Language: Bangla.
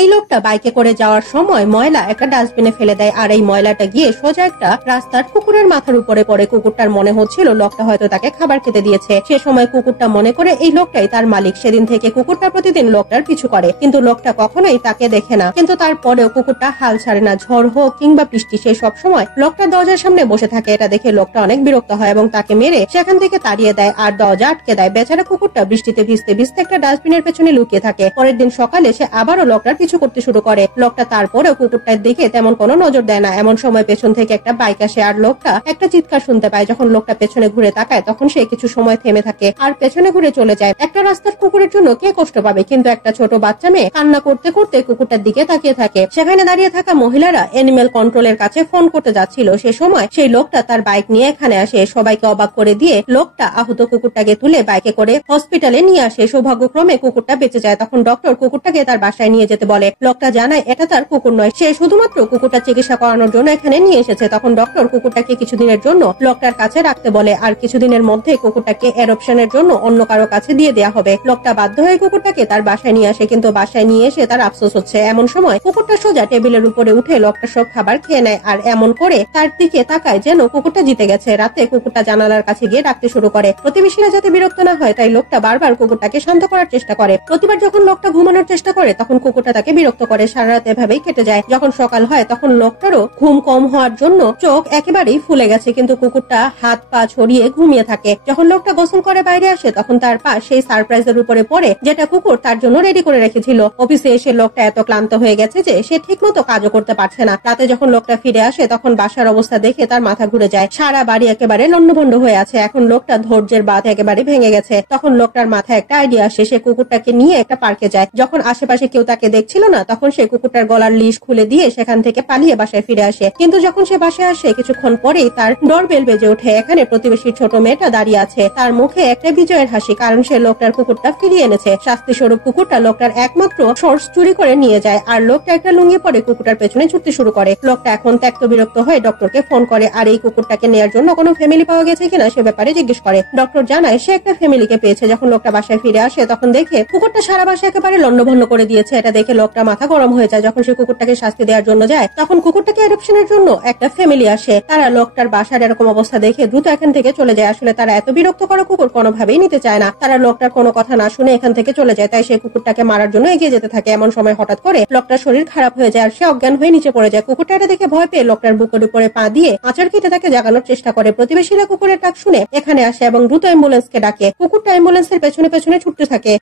এই লোকটা বাইকে করে যাওয়ার সময় ময়লা একটা ডাস্টবিনে ফেলে দেয়, আর এই ময়লাটা গিয়ে সোজা একটা রাস্তার কুকুরের মাথার উপরে পড়ে। কুকুরটার মনে হচ্ছিল লোকটা হয়তো তাকে খাবার খেতে দিয়েছে। সে সময় কুকুরটা মনে করে এই লোকটাই তার মালিক। সেদিন থেকে কুকুরটা প্রতিদিন লোকটার পিছু করে, কিন্তু লোকটা কখনোই তাকে দেখে না। কিন্তু তারপরেও কুকুরটা হাল ছাড়ে না। ঝড় হোক কিংবা বৃষ্টি, সে সব সময় লোকটার দরজার সামনে বসে থাকে। এটা দেখে লোকটা অনেক বিরক্ত হয় এবং তাকে মেরে সেখান থেকে তাড়িয়ে দেয় আর দরজা আটকে দেয়। বেচারা কুকুরটা বৃষ্টিতে ভিজতে ভিজতে একটা ডাস্টবিনের পেছনে লুকিয়ে থাকে। পরের দিন সকালে সে আবারও লোকটার পিছু করতে শুরু করে। লোকটা তারপরেও কুকুরটার দিকে তেমন কোনো নজর দেয় না। এমন সময় পেছন থেকে একটা বাইক আসে আর লোকটা একটা চিৎকার শুনতে পায়। যখন লোকটা পেছনে ঘুরে তাকায় তখন সে কিছু সময় থেমে থাকে আর পেছনে ঘুরে চলে যায়। একটা রাস্তার কুকুরের জন্য কে কষ্ট পাবে, কিন্তু একটা ছোট বাচ্চা মেয়ে কান্না করতে করতে কুকুরটার দিকে তাকিয়ে থাকে। সেখানে দাঁড়িয়ে থাকা মহিলারা অ্যানিমেল কন্ট্রোলের কাছে ফোন করতে যাচ্ছিল। সে সময় সেই লোকটা তার বাইক নিয়ে এখানে আসে। সবাইকে অবাক করে দিয়ে লোকটা আহত কুকুরটাকে তুলে বাইকে করে হসপিটালে নিয়ে আসে। সৌভাগ্যক্রমে কুকুরটা বেঁচে যায়। তখন ডক্টর কুকুরটাকে তার বাসায় নিয়ে যেতে বলে। লোকটা জানায় এটা তার কুকুর নয়, সে শুধুমাত্র কুকুরটা চিকিৎসা করানোর জন্য এখানে নিয়ে এসেছে। তখন ডক্টর কুকুরটাকে কিছুদিনের জন্য লোকটার কাছে রাখতে বলে আর কিছুদিনের মধ্যে কুকুরটাকে অ্যাডপশনের জন্য অন্য কারো কাছে দিয়ে দেওয়া হবে। লোকটা বাধ্য হয়ে কুকুরটাকে তার বাসায় নিয়ে আসে, কিন্তু বাসায় নিয়ে এসে তার আফসোস হচ্ছে। এমন সময় কুকুরটা সোজা টেবিলের উপরে উঠে লোকটা সব খাবার খেয়ে নেয় আর এমন করে তার দিকে তাকায় যেন কুকুরটা জিতে গেছে। রাতে কুকুরটা জানালার কাছে গিয়ে ডাকতে শুরু করে। প্রতিবেশীরা যাতে বিরক্ত না হয় তাই লোকটা বারবার কুকুরটাকে শান্ত করার চেষ্টা করে। প্রতিবার যখন লোকটা ঘুমানোর চেষ্টা করে তখন কুকুরটা তাকে বিরক্ত করে। সারা রাত এভাবেই কেটে যায়। যখন সকাল হয় তখন লোকটারও ঘুম কম হওয়ার জন্য চোখ একেবারেই ফুলে গেছে, কিন্তু কুকুরটা হাত পা ছড়িয়ে ঘুমিয়ে থাকে। যখন লোকটা গোসল করে বাইরে আসে তখন তার পা সেই সারপ্রাইজের উপরে পড়ে যেটা কুকুর তার জন্য রেডি করে রেখেছিল। অফিসে এসে লোকটা এত ক্লান্ত হয়ে গেছে যে সে ঠিক মতো কাজও করতে পারছে না। রাতে যখন লোকটা ফিরে আসে তখন বাসার অবস্থা দেখে তার মাথা ঘুরে যায়। সারা বাড়ি একেবারে লন্ডভন্ড হয়ে আছে। এখন লোকটা ধৈর্যের বাঁধ একেবারে ভেঙে গেছে। তখন লোকটার মাথায় একটা আইডিয়া আসে। সে কুকুরটাকে নিয়ে একটা পার্কে যায়। যখন আশেপাশে কেউ তাকে দেখছিল না তখন সে কুকুরটার গলার লিশ খুলে দিয়ে সেখান থেকে পালিয়ে বাসায় ফিরে আসে। কিন্তু যখন সে বাসায় আসে কিছুক্ষণ পরেই তার ডোরবেল বেজে ওঠে। এখানে প্রতিবেশীর ছোট মেয়েটা দাঁড়িয়ে আছে। তার মুখে একটা বিজয়ের হাসি, কারণ সে লোকটার কুকুরটা ফিরিয়ে এনেছে। শাস্তি স্বরূপ কুকুরটা লোকটার একমাত্র সোর্স চুরি করে নিয়ে যায় আর লোকটা একটা লুঙ্গি পরে কুকুরটার পেছনে ছুটতে শুরু করে। লোকটা এখন ত্যক্ত বিরক্ত হয়ে ডক্টরকে ফোন করে আর এই কুকুরটাকে নেওয়ার জন্য কোনো ফ্যামিলি পাওয়া গেছে কিনা সে ব্যাপারে জিজ্ঞেস করে। ডক্টর জানায় সে একটা ফ্যামিলিকে পেয়েছে। যখন লোকটা বাসায় ফিরে আসে তখন দেখে কুকুরটা সারা বাসা একেবারে লন্ডভন্ড করে দিয়েছে। এটা দেখে লোকটা মাথা গরম হয়ে যায়। যখন সে কুকুরটাকে শাস্তি দেওয়ার জন্য যায় তখন কুকুরটাকে অ্যাডপশনের জন্য একটা ফ্যামিলি আসে। তারা লোকটার বাসার এরকম অবস্থা দেখে দ্রুত এখান থেকে চলে যায়। আসলে তারা এত বিরক্ত করা কুকুর কোনোভাবেই নিতে চায় না। তারা লোকটার কোনো কথা না শুনে এখান থেকে চলে যায়। তাই সে কুকুরটাকে মারার জন্য এগিয়ে যেতে থাকে। এমন সময় হঠাৎ করে লোকটার শরীর খারাপ হয়ে যায় আর সে অজ্ঞান হয়ে নিচে পড়ে যায়। কুকুরটা এটা দেখে ভয় পেয়ে লোকটার বুকের উপরে পা দিয়ে আঁচড় কেটে তাকে জাগানোর চেষ্টা করে। প্রতিবেশীরা কুকুরের ডাক শুনে এখানে আসে এবং দ্রুত অ্যাম্বুলেন্সকে ডাকে। কুকুরটা অ্যাম্বুলেন্সের পেছনে পেছনে ছুটতে থাকে।